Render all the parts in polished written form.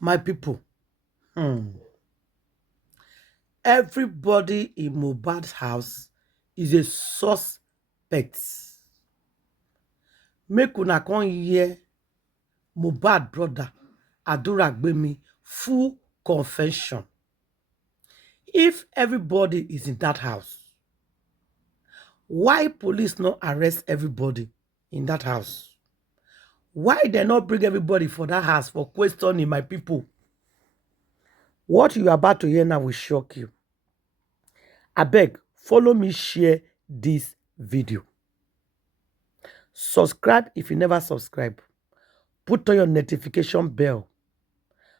My people, everybody in Mohbad's house is a suspect. Make una come hear Mohbad brother Aduragbemi full confession. If everybody is in that house, why police not arrest everybody in that house? Why they not bring everybody for that house for questioning, my people? What you are about to hear now will shock you. I beg, follow me, share this video. Subscribe if you never subscribe. Put on your notification bell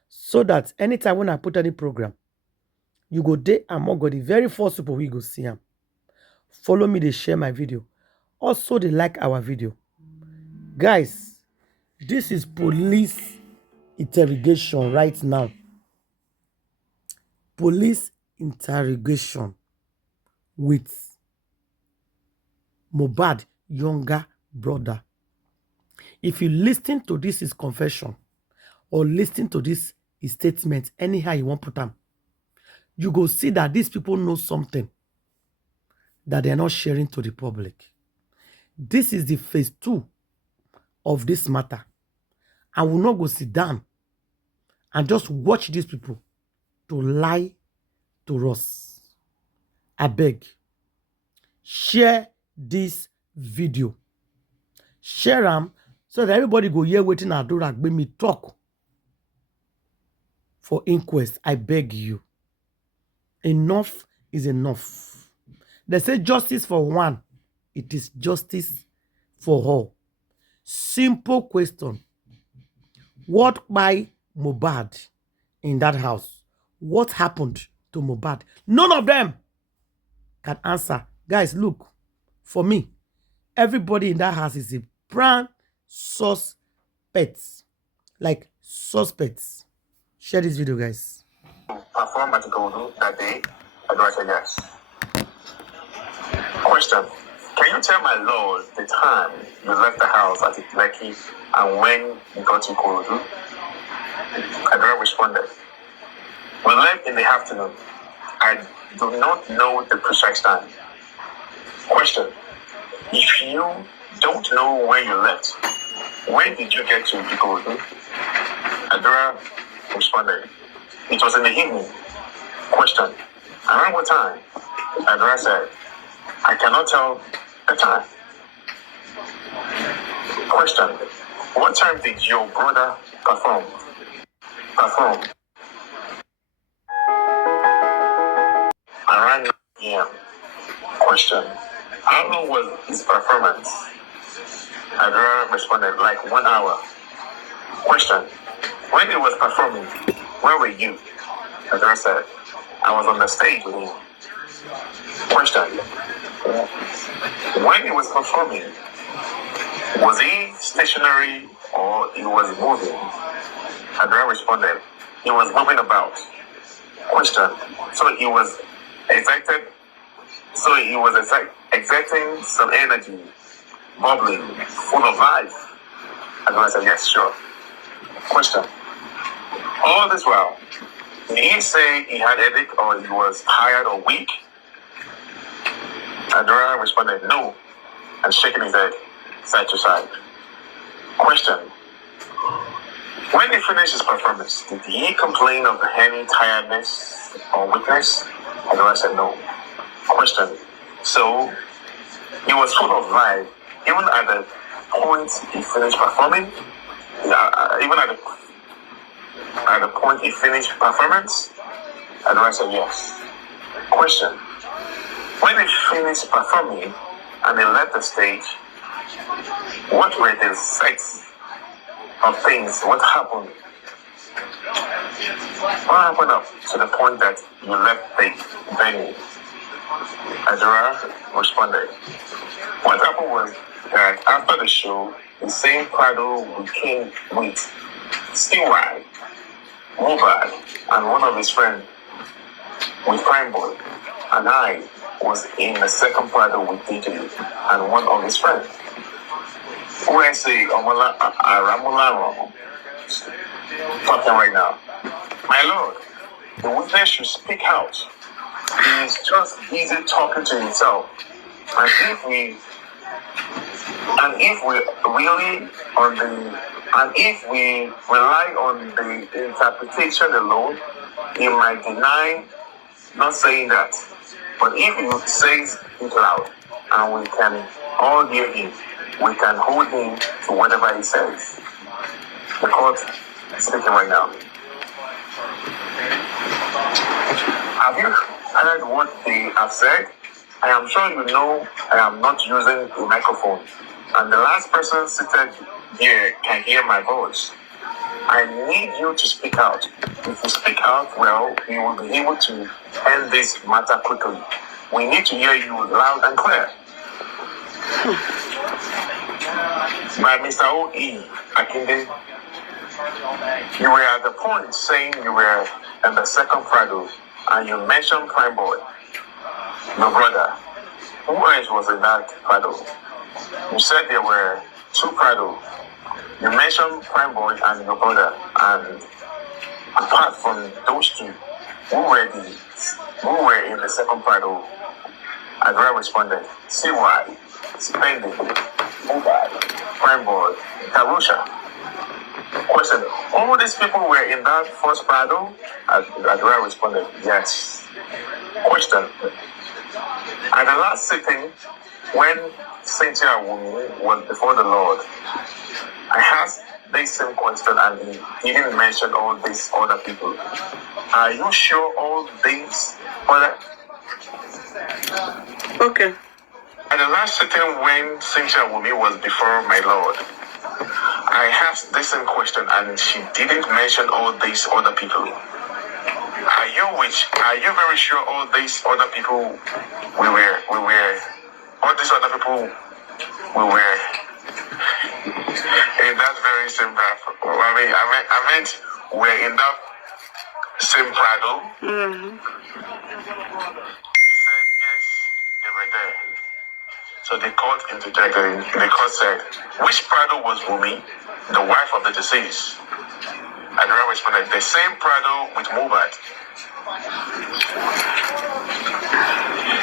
so that anytime when I put any program, you go there among God, the very first people we go see them. Follow me, they share my video. Also, they like our video. Guys, this is police interrogation right now. Police interrogation with Mohbad younger brother. If you listen to this his confession or listen to this his statement, anyhow you want put them, you go see that these people know something that they're not sharing to the public. This is the phase 2 of this matter. I will not go sit down and just watch these people to lie to us. I beg, share this video. Share them so that everybody go here waiting Aduragbemi talk for inquest. I beg you. Enough is enough. They say justice for one. It is justice for all. Simple question. What by Mohbad in that house? What happened to Mohbad? None of them can answer. Guys, look. For me, everybody in that house is a brand suspects. Like suspects. Share this video, guys. Perform at Etiko that day? I said yes. Question. Can you tell my lord the time you left the house at Elegushi and when you got to Etiko? Adora responded. We left in the afternoon. I do not know the precise time. Question. If you don't know when you left, when did you get to Etiko? Adora responded. It was in the evening. Question. Around what time? Adora said, I cannot tell the time. Question. What time did your brother perform? Around 9 p.m. Question. How long was his performance? Adora responded, like 1 hour. Question. When he was performing, where were you? Adora said, I was on the stage with him. Question. When he was performing, was he stationary or he was moving? Adora responded, he was moving about. Question. So he was excited. So he was exerting some energy, bubbling, full of life. Adora said, yes, sure. Question. All this while, did he say he had a headache or he was tired or weak? Adora responded, no, and shaking his head side to side. Question. When he finished his performance, did he complain of any tiredness or weakness? Adora said no. Question. So, he was full of life even at the point he finished performing? Even at the point he finished performance? Adora said yes. Question. When he finished performing and he left the stage, what were the effects of things? What happened? What happened up to the point that you left the venue? Adora responded. What happened was that after the show, the same paddle we came with Stewart, Mohbad, and one of his friends with Prime Boy, and I was in the second paddle with DJ and one of his friends. Who I say, talking right now. My lord, the witness should speak out. He is just busy talking to himself. And if we really on the and if we rely on the interpretation alone, he might deny not saying that. But if he says it loud and we can all hear him, we can hold him to whatever he says. The court is speaking right now. Have you heard what they have said? I am sure you know I am not using a microphone. And the last person seated here can hear my voice. I need you to speak out. If you speak out well, we will be able to end this matter quickly. We need to hear you loud and clear. By Mr. O.E. Akinde, you were at the point saying you were in the second Prado, and you mentioned Prime Boy, your brother. Who else was in that Prado? You said there were two Prado. You mentioned Prime Boy and your brother, and apart from those two, who were in the second Prado? Adra responded, CY, Spending, Mohbad, Prime Boy, Tarusha. Question, all these people were in that first Prado? Adra responded, yes. Question, at the last sitting, when Cynthia Wunmi was before the Lord, I asked this same question and he didn't mention all these other people. Are you sure all these other? Okay. At the last sitting when Cynthia Wunmi was before my Lord, I asked this same question and she didn't mention all these other people. Are you very sure all these other people all these other people we were in that very same I meant we're in that same Prado. Mm-hmm. He said yes, they were there. So the court interjected. The court said, which Prado was Wunmi, the wife of the deceased? And the responded, the same Prado with Mohbad.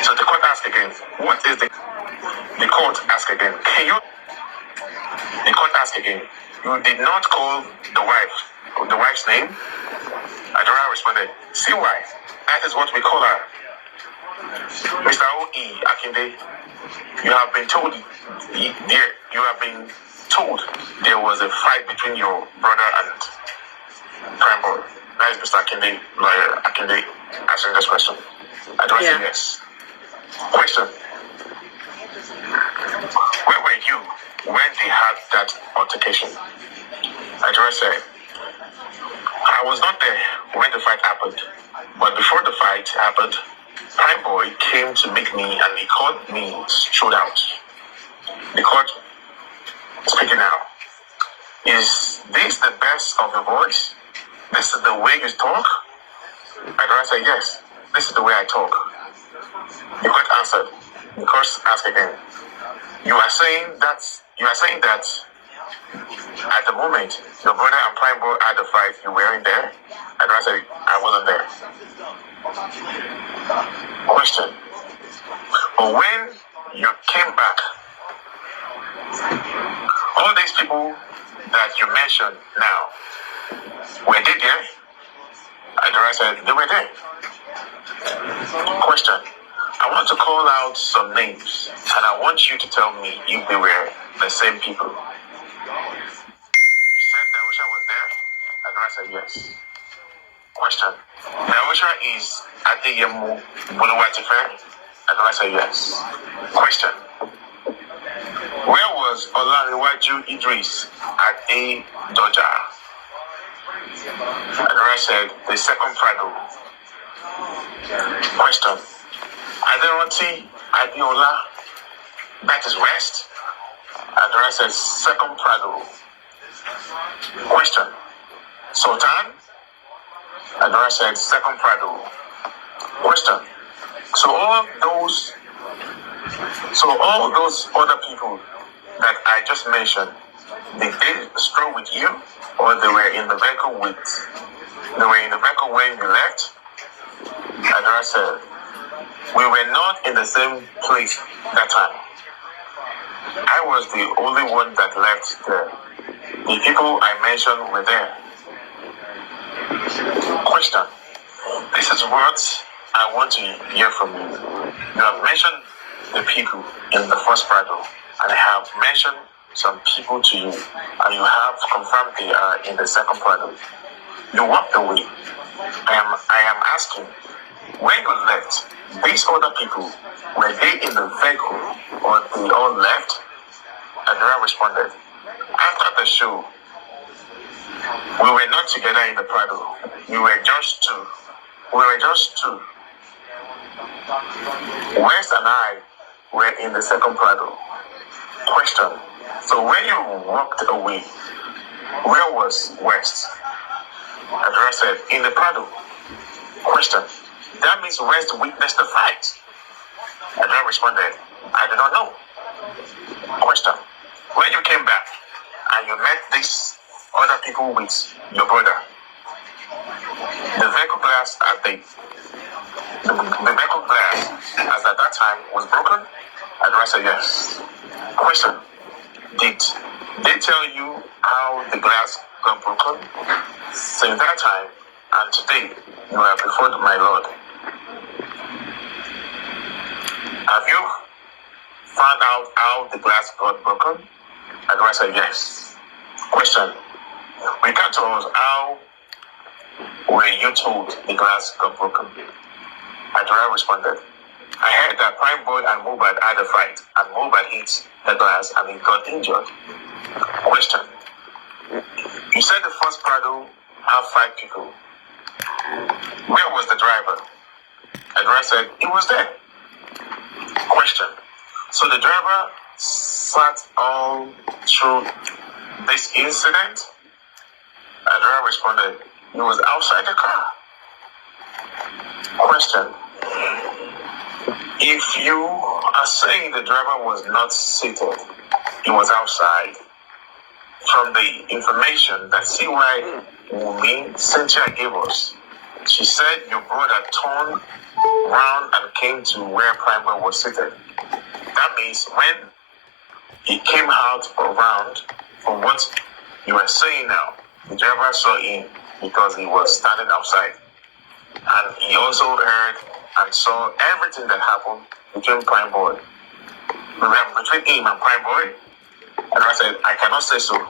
So the court asked again, what is the court asked again, the court asked again, you did not call the wife's name? Adora responded, CY, that is what we call her. Mr. O.E. Akinde, you have been told there was a fight between your brother and Prime Boy. That is Mr. Akinde, lawyer Akinde, answering this question. I don't say yes. Question. Where were you when they had that altercation? I just said, I was not there when the fight happened. But before the fight happened, Prime Boy came to meet me and he called me straight out. The court speaking now. Is this the best of your voice? This is the way you talk? I said, yes, this is the way I talk. The court answered. The court asked again. You are saying that at the moment your brother and Prime Boy had a fight, you weren't there? I said, I wasn't there. Question. But when you came back, all these people that you mentioned now, were they there? I said, they were there. Question. I want to call out some names, and I want you to tell me if they were the same people. You said Darusha was there? And I said, yes. Question. Darusha is at the Yemu Buluwatife? And I said, yes. Question. Where was Olaniwaju Idris at a Doja? And I said, the second Prado. Question. Adenoti Adiola, that is West. And I said, second Prado. Question. Sultan? And I said, second Prado. Question. So all those other people that I just mentioned, did they stroll with you, or they were in the vehicle when you left? Adora said, we were not in the same place that time. I was the only one that left there. The people I mentioned were there. Question. This is what I want to hear from you. You have mentioned the people in the first part, and I have mentioned some people to you, and you have confirmed they are in the second part. You walked away. I am asking, when you left, these other people, were they in the vehicle or they all left? Adora responded, after the show, we were not together in the Prado. We were just two. West and I were in the second Prado. Question. So when you walked away, where was West? Adora said, in the Prado. Question. That means West witnessed the fight. Adora responded, I do not know. Question. When you came back and you met these other people with your brother, the vehicle glass as at that time was broken? Adora said yes. Question. Did they tell you how the glass got broken? Since that time and today, you are before my Lord. Have you found out how the glass got broken? Adora said yes. Question. Recount to us how were you told the glass got broken? Adora responded, I heard that Prime Boy and Mohbad had a fight, and Mohbad hit the glass and he got injured. Question. You said the first Prado had 5 people. Where was the driver? Adora said, he was there. Question. So the driver sat all through this incident? Adora responded, he was outside the car. Question. If you are saying the driver was not seated, he was outside, from the information that CY Wunmi Cynthia gave us, she said your brother turned round and came to where Primer was seated. That means when he came out around, from what you are saying now, the driver saw him because he was standing outside. And he also heard and saw everything that happened between Prime Boy. Between him and Prime Boy. And I said, I cannot say so.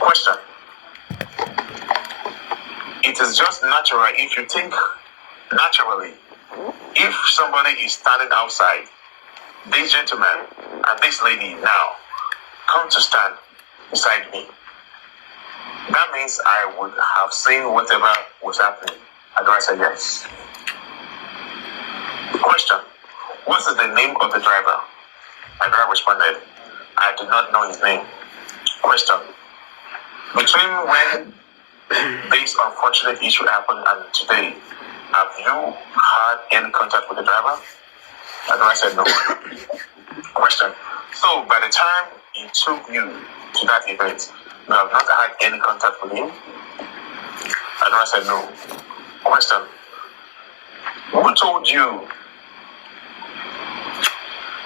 Question. It is just natural if you think naturally. If somebody is standing outside, this gentleman and this lady now come to stand beside me. That means I would have seen whatever was happening. I said yes. Question. What is the name of the driver? I responded, I do not know his name. Question. Between when this unfortunate issue happened and today, have you had any contact with the driver? I said no. Question. So by the time he took you to that event, you have not had any contact with him? I said no. Question. Who told you?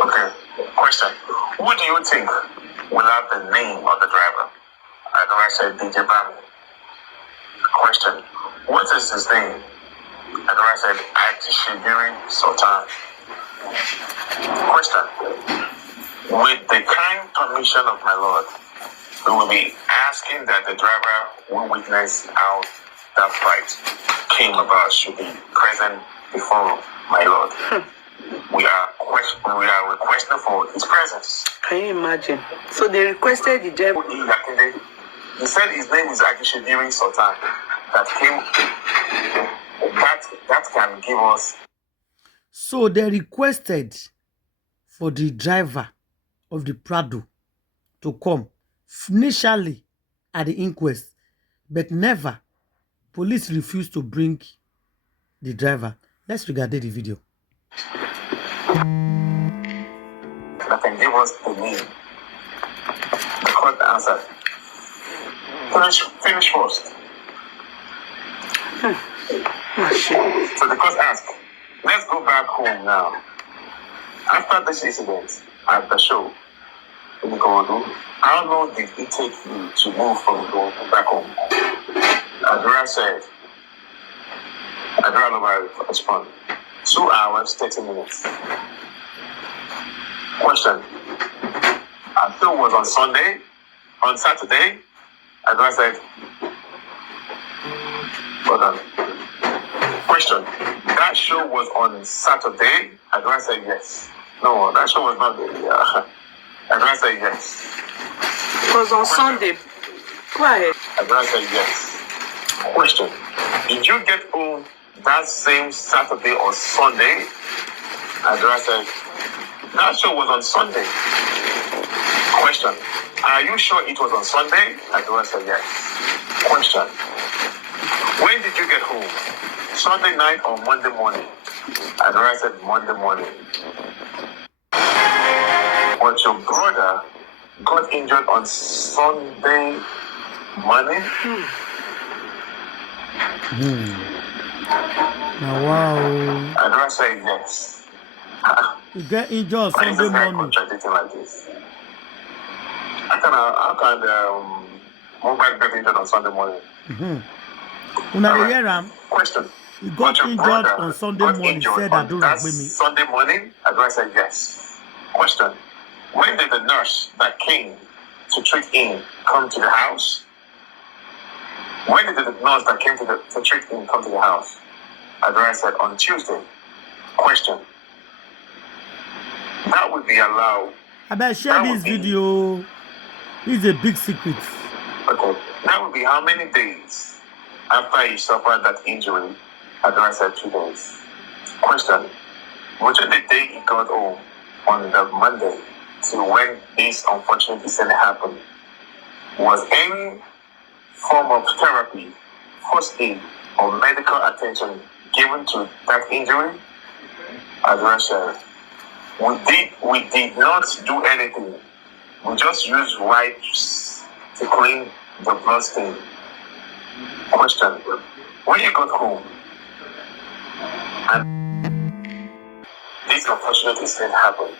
Okay. Question. Who do you think will have the name of the driver? I said DJ Bami. Question. What is his name? I said Adishibiri Sultan. Question. With the kind permission of my Lord, we will be asking that the driver who witnessed how that fight came about should be present before my Lord. We are requesting for his presence. Can you imagine? So they requested the driver. He said his name is Adishibiri Sultan. That can give us. So they requested for the driver of the Prado to come initially at the inquest, but never. Police refused to bring the driver. Let's regard the video. That can give us the name court answered, finish first. So the court asked, let's go back home now. After this incident at the show in Ikorodu, how long did it take you to move from Ikorodu back home? Adura said, Adura Lobari responded, 2 hours, 30 minutes. Question. Our show was on Sunday. On Saturday, Adura said, hold on. Question. That show was on Saturday. Adura said yes. No, that show was not there. Adura said yes. It was on Sunday. Go ahead. Adura said yes. Question. Did you get home that same Saturday or Sunday? Adura said, that show was on Sunday. Question. Are you sure it was on Sunday? Adura said yes. Question. When did you get home? Sunday night or Monday morning? Adura said Monday morning. But your brother got injured on Sunday morning? Now, wow. Adura said yes. You get injured on Why is Sunday this guy morning. contradicting like this? How can Mohbad get injured on Sunday morning? Una Alright. hear am? Question. You But got your injured brother on Sunday got morning. injured Said on Adura that with me. Sunday morning? Adura said yes. Question. When did the nurse that came to treat him come to the house? When did the nurse that came to treat him come to the house? Adura said on Tuesday. Question. That would be allowed. I better share this video. This is a big secret. Okay. That would be how many days after he suffered that injury? Adura said 2 days. Question. Was it the day he got home on the Monday to when this unfortunate incident happened? Was any form of therapy, first aid, or medical attention given to that injury? Adura said, we did not do anything. We just used wipes to clean the blood stain. Question. When you got home and this unfortunate incident happened,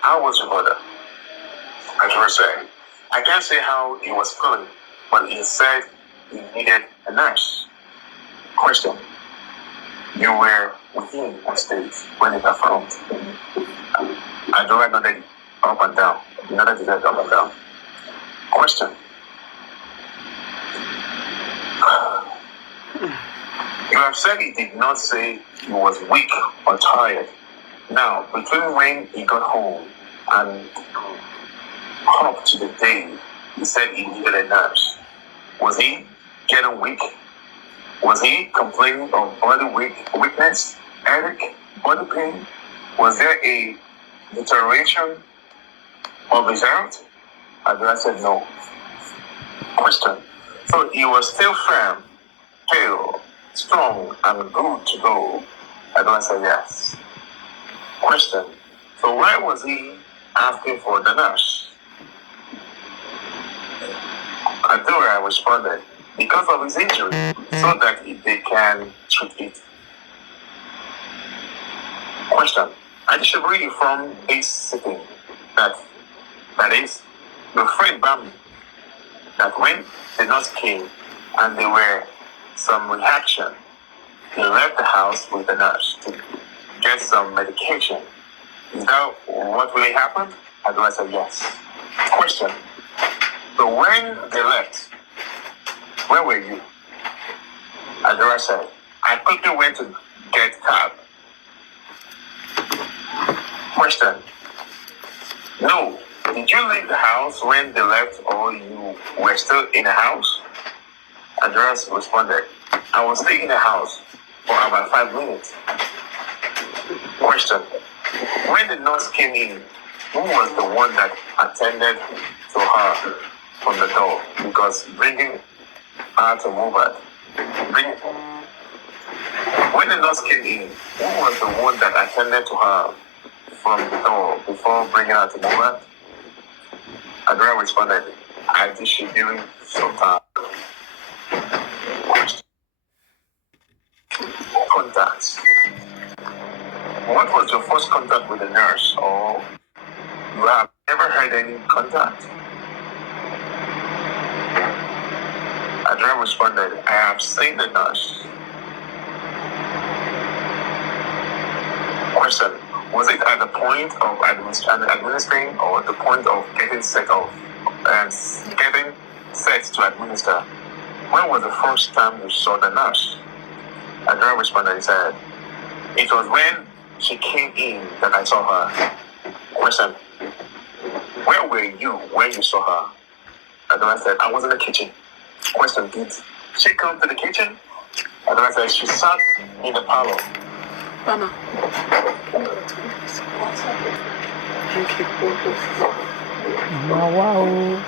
how was your brother? Adura said, I can't say how he was feeling, but he said he needed a nurse. Question. You were with him on stage when he performed. Adura nodded up and down. He nodded his head up and down. Question. You have said he did not say he was weak or tired. Now, between when he got home and up to the day he said he needed a nurse, was he getting weak? Was he complaining of body weakness, headache, body pain? Was there a deterioration of his health? Adura said no. Question. So he was still firm, pale, strong, and good to go? Adura said yes. Question. So why was he asking for the nurse? Adura responded, because of his injury, so that they can treat it. Question. I should read you from this sitting that is, your friend Bambi, that when the nurse came and there were some reaction, he left the house with the nurse to get some medication. Is that what really happened? Adura said yes. Question. So when they left, where were you? Adura said, I quickly went to get cab. Question. No. Did you leave the house when they left or you were still in the house? Adura responded, I was still in the house for about 5 minutes. Question. When the nurse came in, who was the one that attended to her from the door? Because bringing her to Mohbad. When the nurse came in, who was the one that attended to her from the door before bringing her to Mohbad? Adora responded, I did she doing sometime. Contacts. What was your first contact with the nurse, or you have never had any contact? Adora responded, I have seen the nurse. Question. Was it at the point of administering or the point of getting set off and getting set to administer? When was the first time you saw the nurse? Adora responded and said, it was when she came in that I saw her. Question. Where were you when you saw her? Adora said, I was in the kitchen. Question. Did she come to the kitchen? Adora said, she sat in the parlor. Mama. Thank you. Wow.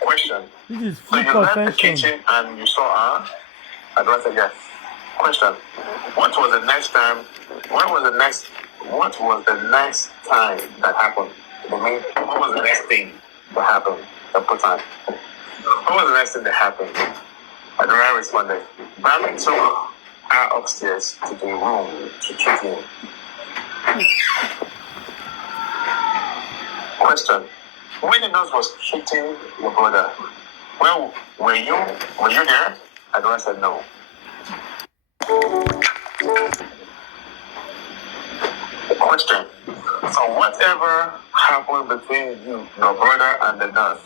Question. This is So full you left the confession. kitchen and you saw her? Adora said, yes. Question. What was the next time? What was the next time that happened? I mean, what was the next thing that happened? That put time. What was the next thing that happened? Adora responded, Bami took her upstairs to the room to treat him. Question. When the nurse was treating your brother, well, were you there? Adora said no. Question. So whatever happened between you, your brother, and the nurse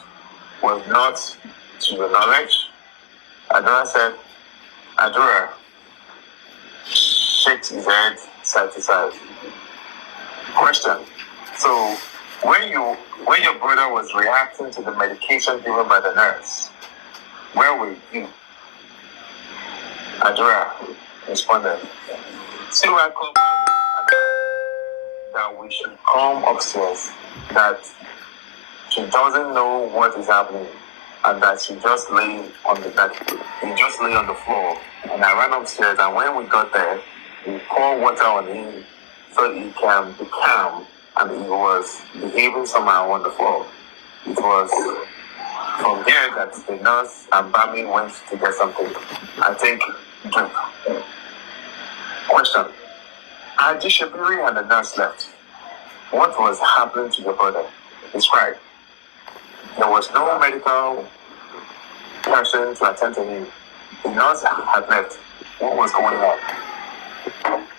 was not to your knowledge? Adora said, Adora shakes his head side to side. Question. So when your brother was reacting to the medication given by the nurse, where were you? Adora responded, see I call that we should come upstairs, that she doesn't know what is happening, and that she just lay on the floor. And I ran upstairs, and when we got there, we poured water on him so he can be calm, and he was behaving somehow on the floor. It was from there that the nurse and Bami went to get something. I think drink. Question. Had Shabiri and the nurse left, what was happening to your brother? Describe. There was no medical person to attend to him. The nurse had left. What was going on?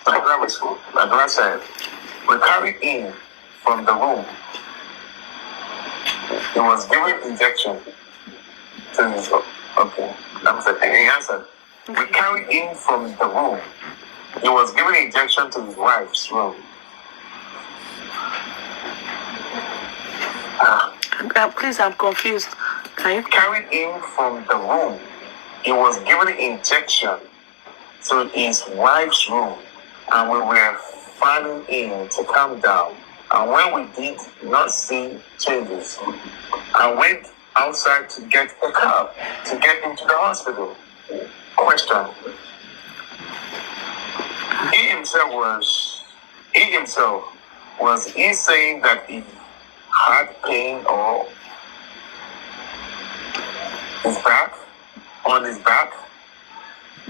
Adora said, we carried in from the room. He was given injection to his... Okay. That was the thing. He answered. We carried in from the room. He was given injection to his wife's room. Please, I'm confused. Can you Carried in from the room. He was given injection to his wife's room, and we were fanning in to calm down. And when we did not see changes, I went outside to get a cab to get into the hospital. Question. He himself was he saying that he had pain or on his back?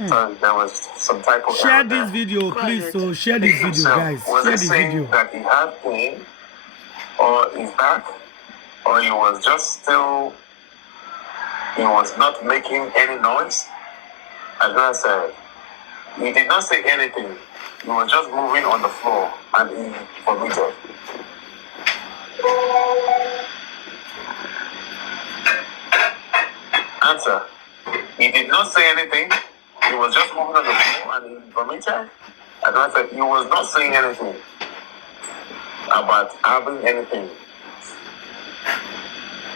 So there was some type of Share error there. this video, please. So share this video, guys. Was Share he this saying video. that he had pain or his back, or he was not making any noise? Adora said, he did not say anything. He was just moving on the floor and he vomited. Answer. He did not say anything. He was just moving on the floor and he vomited. Adora said he was not saying anything about having anything.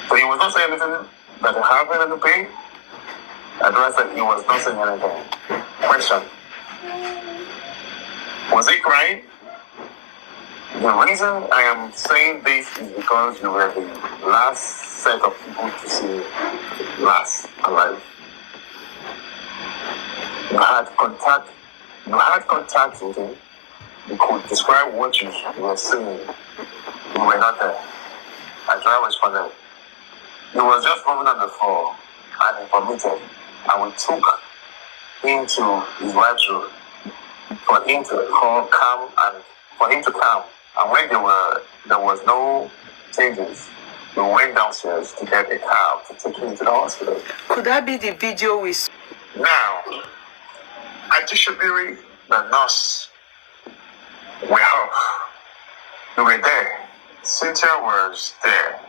So he was not saying anything that having any pain. Adora said he was not saying anything. Question. Was he crying? The reason I am saying this is because you were the last set of people to see last alive. You had contact with him. You could describe what you were seeing. You were not there. Adora responded, He was just moving on the floor and he vomited. And we took him to his wife's room for him to calm and for him to calm. And when there was no changes, we went downstairs to get a cab to take him to the hospital. Could that be the video we saw? Now, Adishibiri, the nurse, were off. We were there. Cynthia was there.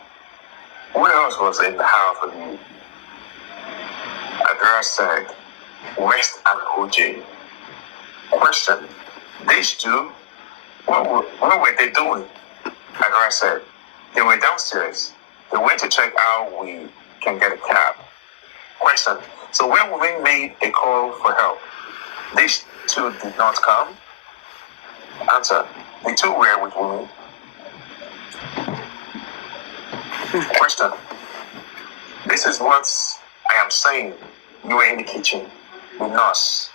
Who else was in the house with me? Adra said, West and OJ. Question, these two, what were they doing? Adra said, they were downstairs. They went to check how we can get a cab. Question, so when we made a call for help, these two did not come? Answer, the two were with Wunmi. Question, this is what I am saying. You were in the kitchen, the nurse.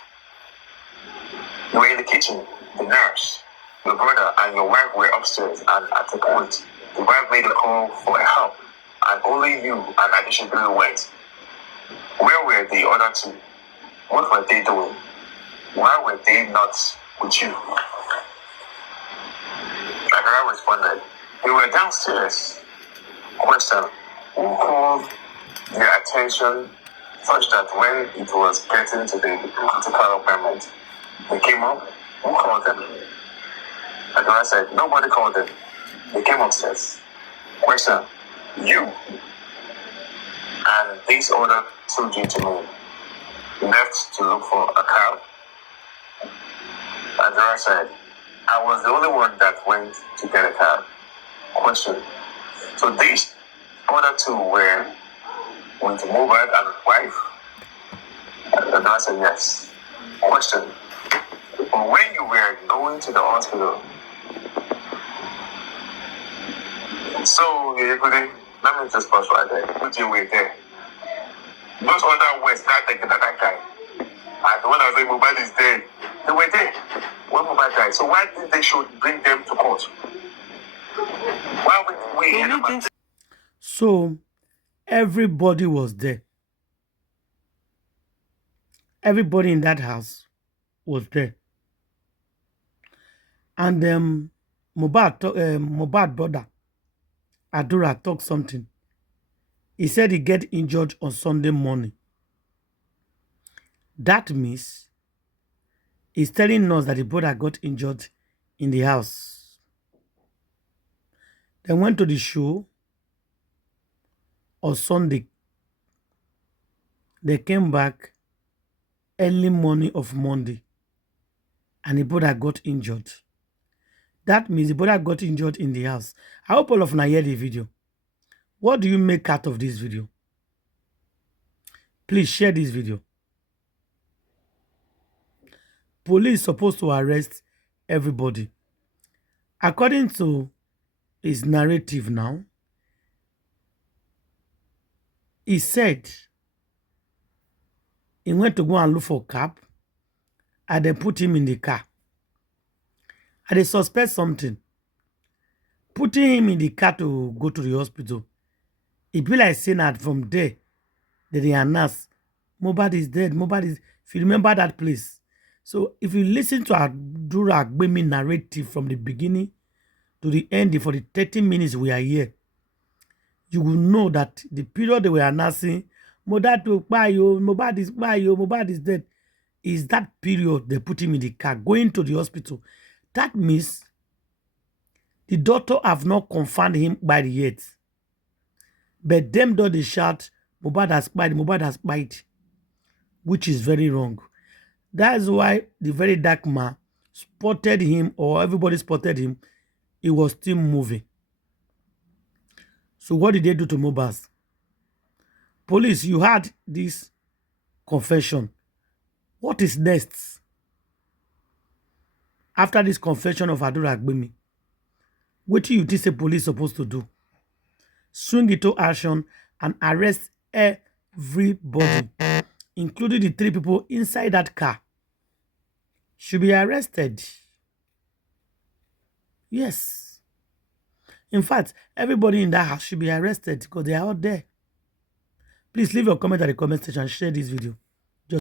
You were in the kitchen, the nurse. Your brother and your wife were upstairs, and at the point, the wife made a call for help, and only you and Adishibiri went. Where were the other two? What were they doing? Why were they not with you? Agara responded, they were downstairs. Question, who called their attention such that when it was getting to the critical moment, they came up? Who called them? Agara said, nobody called them. They came upstairs. Question, you and these other two gentlemen left to look for a cab? Agara said, I was the only one that went to get a cab. Question, so these other two were with Mohbad and his wife? Agara said, yes. Question, but when you were going to the hospital, so let me just pause right there. You were there. Those other West, that guy, and the one that was saying Mohbad is dead, they were there when Mohbad died. So why did they should bring them to court? Why would we hear about them? So everybody was there. Everybody in that house was there. And Mohbad brother Adura talked something. He said he get injured on Sunday morning. That means he's telling us that the brother got injured in the house. They went to the show on Sunday. They came back early morning of Monday, and the brother got injured. That means the brother got injured in the house. I hope all of you hear the video. What do you make out of this video? Please share this video. Police supposed to arrest everybody. According to his narrative now, he said he went to go and look for a cab, and they put him in the car. And they suspect something. Putting him in the car to go to the hospital, it be like saying that from there, they announce Mohbad is dead. Mohbad is, if you remember that place. So if you listen to Adura Agbemi narrative from the beginning to the end for the 30 minutes we are here, you will know that the period they were announcing Mohbad is dead, is that period they put him in the car going to the hospital. That means the doctor have not confirmed him by the yet. But them though they shout, Mohbad has died, which is very wrong. That's why the very dark man spotted him, or everybody spotted him. He was still moving. So what did they do to Mohbad? Police, you had this confession. What is next? After this confession of Adura Agbemi, what do you think the police supposed to do? Swing into action and arrest everybody, including the 3 people inside that car. Should be arrested. Yes. In fact, everybody in that house should be arrested because they are out there. Please leave your comment at the comment section and share this video.